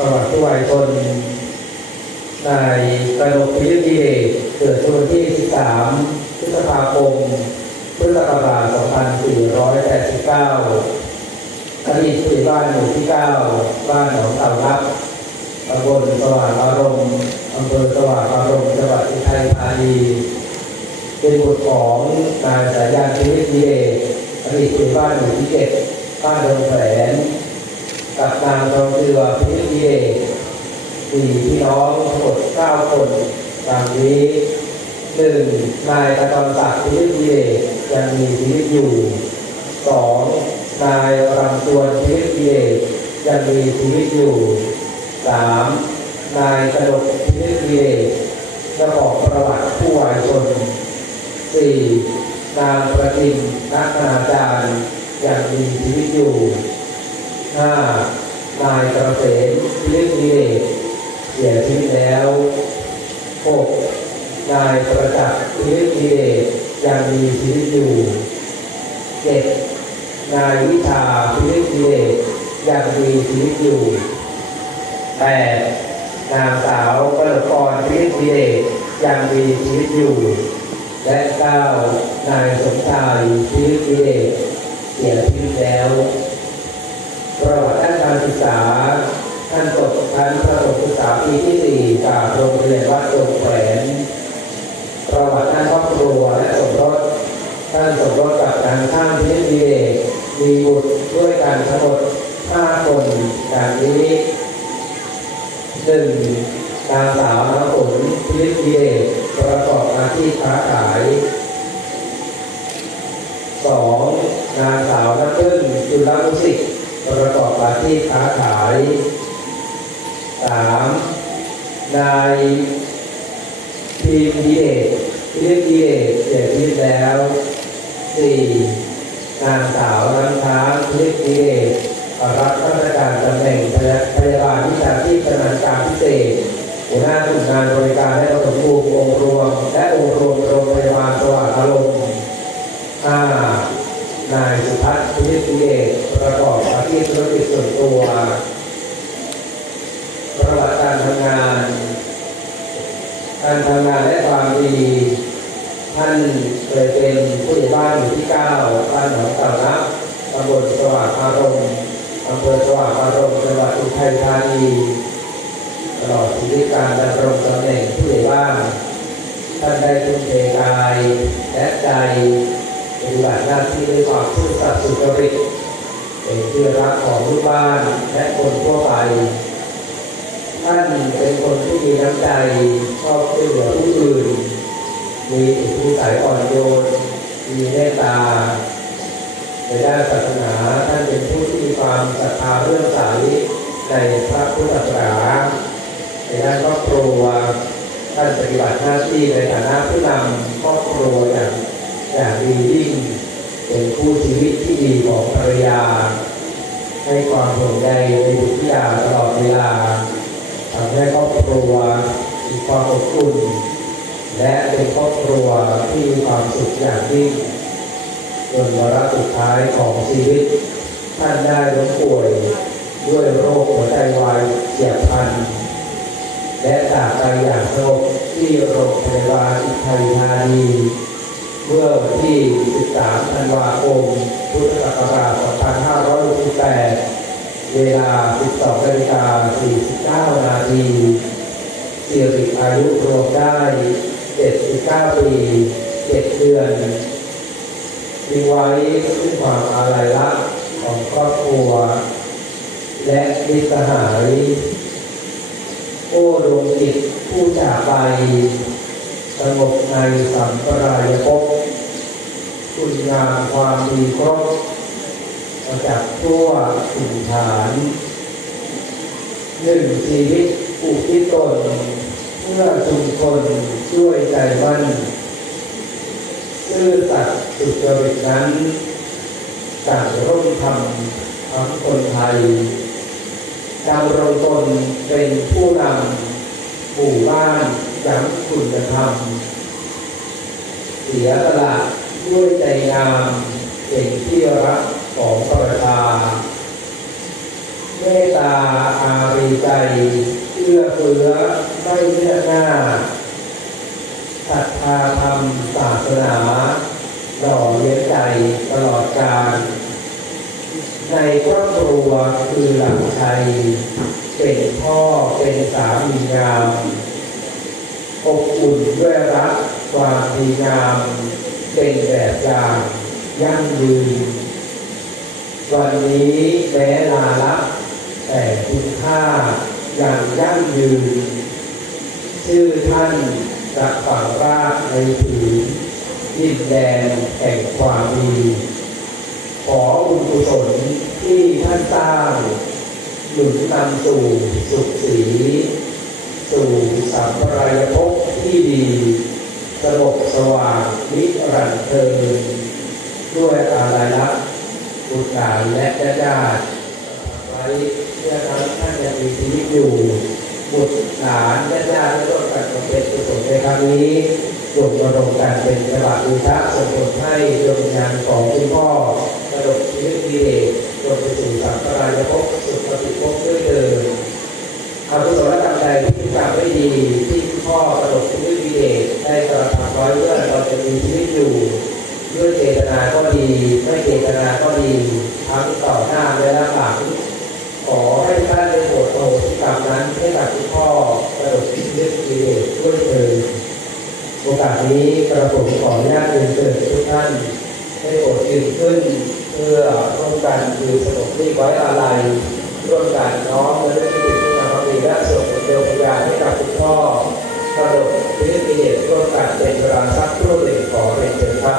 ประวัติผู้วายชนนายกระดกพิยุทธีเดชเกิดวันที่ 13 พฤษภาคม พุทธศักราช 2489อดีตผู้ใหญ่บ้านหมู่ที่ 9 บ้านหนองเต่ารับตำบลสว่างอารมณ์อำเภอสว่างอารมณ์จังหวัดอุทัยธานีเป็นบุตรของนายสายยานพิวิทธีเดชอดีตผู้ใหญ่บ้านหมู่ที่ 7 บ้านดงแสน กับนางทองเรือพิธีเดชสี่พี่น้องทั้งหมดเก้าคนตามนี้หนึ่งนายตะกอนศักดิ์พิธีเดชยังมีชีวิตอยู่สองนายรำจวนพิธีเดชยังมีชีวิตอยู่สามนายกระดกพิธีเดชจ้าของประวัติผู้วายชนสี่นางประทินนักนาจารย์ยังมีชีวิตอยู่ ห้านายกระเสมพิริมีเดชเสียชีวิตแล้วหกนายประจักษ์พิริมีเดชยังมีชีวิตอยู่เจ็ดนายวิชาพิริมีเดชยังมีชีวิตอยู่แปดนางสาวกระกรพิริมีเดชยังมีชีวิตอยู่ และเก้านายสมชายพิริมีเดชเสียชีวิตแล้ว ประวัติด้านการศึก ษาท่านจบชั้นประถมศึกษาปีที่4จากโรงเรียนวัดดงแขวนประวัติด้านครอบครัวและสมรสท่านสมรสกับนางข้ามพิธีเดชมีบุตรด้วยกันทั้งหมด5คนดังนี้หนึ่งนางสาวน้ำฝนพิธีเดชประกอบอาชีพค้าขายสองนางสาวน้ำพึ่งจุลมุสิก ประกอบอาชีพค้าขายสามนายพีมดีเดชพิริดีเดชเสียชีวิตแล้วสี่นางสาวน้ำช้างพิริดีเดชรับราชการตำแหน่งพยาบาลวิชาชีพชำนาญการพิเศษหัวหน้าศูนย์งานบริการและปฐมภูมิองค์รวม และองค์รวมโรงพยาบาลสว่างอารมณ์ ห้านายสุพัฒน์พินิจเดชประกอบอาชีพธุรกิจส่วนตัว ประวัติการทำงาน การทำงานและความดี ท่าน เคยเป็นผู้ใหญ่บ้านหมู่ที่9บ้านหนองตานับตำบลสว่างอารมณ์อำเภอสว่างอารมณ์จังหวัดอุทัยธานีตลอดชีวิตการดำรงตำแหน่งผู้ใหญ่บ้านท่านได้ทุ่มเทกายและใจปฏิบัติหน้าที่ด้วยความซื่อสัตย์สุจริตเป็นที่รักของลูกบ้านและคนทั่วไป ท่านเป็นคนที่มีน้ำใจชอบช่วยเหลือผู้อื่น มีอุปนิสัยอ่อนโยน มีเมตตา ในด้านศาสนาท่านเป็นผู้ที่มีความศรัทธาเรื่องใสในพระพุทธศาสนาในด้านครอบครัวท่านปฏิบัติหน้าที่ในฐานะผู้นำครอบครัวอย่างอย่างดียิ่ง เป็นคู่ชีวิตที่ดีของภรรยา ให้ความห่วงใยในบุตรธิดาตลอดเวลาทำให้ครอบครัวมีความอบอุ่น และเป็นครอบครัวที่มีความสุขอย่างยิ่งจนวาระสุดท้ายของชีวิต ท่านได้ล้มป่วย ด้วยโรคหัวใจวายเฉียบพลัน และจากไปอย่างสงบที่โรงพยาบาลอุทัยธานีเมื่อวันที่ 13 ธันวาคม พุทธศักราช 2568 เวลา 12นาฬิกา49 นาทีเสียริอายุรวมได้ 79ปี7เดือนมีไว้ซึ่งความอาลัยรักของครอบครัว และมิตรสหาย โอ้ดวงจิตผู้จากไปสงบในสัมปรายภพคุณงามความดีครบประจักษ์ทั่วถิ่นฐานหนึ่งชีวิตอุทิศตน เพื่อชุมชนช่วยใจมั่นซื่อสัตย์สุจริตนั้นต่างร่วมทำทั้งคนไทยดำรงตนเป็นผู้นำหมู่บ้านยั้งคุณธรรม เสียสละด้วยใจงามเป็นที่รักของประชาเมตตาอารีใจ อื้อเฟื้อไม่เลือกหน้าศรัทธาธรรมศาสนาหล่อเลี้ยงใจตลอดกาลในครอบครัวคือหลังชัย เป็นพ่อเป็นสามีงามอบอุ่นด้วยรักความดีงาม เป็นแบบอย่างยั่งยืน วันนี้แม้ลาลับแต่คุณค่า อยังยั่งยืน ชื่อท่านจะฝังรากในผืนดินแดนแห่งความดี ขอบุญกุศลที่ท่านสร้างหนุนนำสู่สุขสีสู่สัมปรายภพที่ดีสงบสว่างนิรันดร์เทินด้วยอาลัยลักษณ์บุตรหลานและญาติญาติไว้ ทำให้ท่านยังมีชีวิตอยู่บุตรหลานญาติญาติและร่วมกันบำเพ็ญกุศลในครั้งนี้จงระดมกันเป็นฉบับอุทะส่งผลให้ดวงวิญญาณของคุณพ่อกระดกชีวิตดีเอกจงไปสู่สัมปรายภพสุขติภพด้วยเถิดอากุศลกรรมใดที่ทำไม่ดีที่พ่อกระดกชีวิตวิเดชได้กระทำไว้เพื่อเราจะมีชีวิตอยู่ด้วยเจตนาก็ดี ไม่เจตนาก็ดีทั้งต่อหน้าและหลัง ขอให้ท่านได้โปรดโปรดกรรมนั้นให้กับคุณพ่อกระดกชีวิตวิเดชด้วยเถิดโอกาสนี้กระผมขออนุญาตเรียนเชิญทุกท่านให้โปรดยืนขึ้น เพื่อร่วมกันยืนสงบนิ่งไว้อาลัยานน้อมและได้ที่ถึงความดีและส่วนเป็นเดียวกันให้กับคุณพ่อกระดกชีวิตวิเดชร่วมกันเป็นเวลาสักครู่หนึ่งขอเรียนเชิญครับ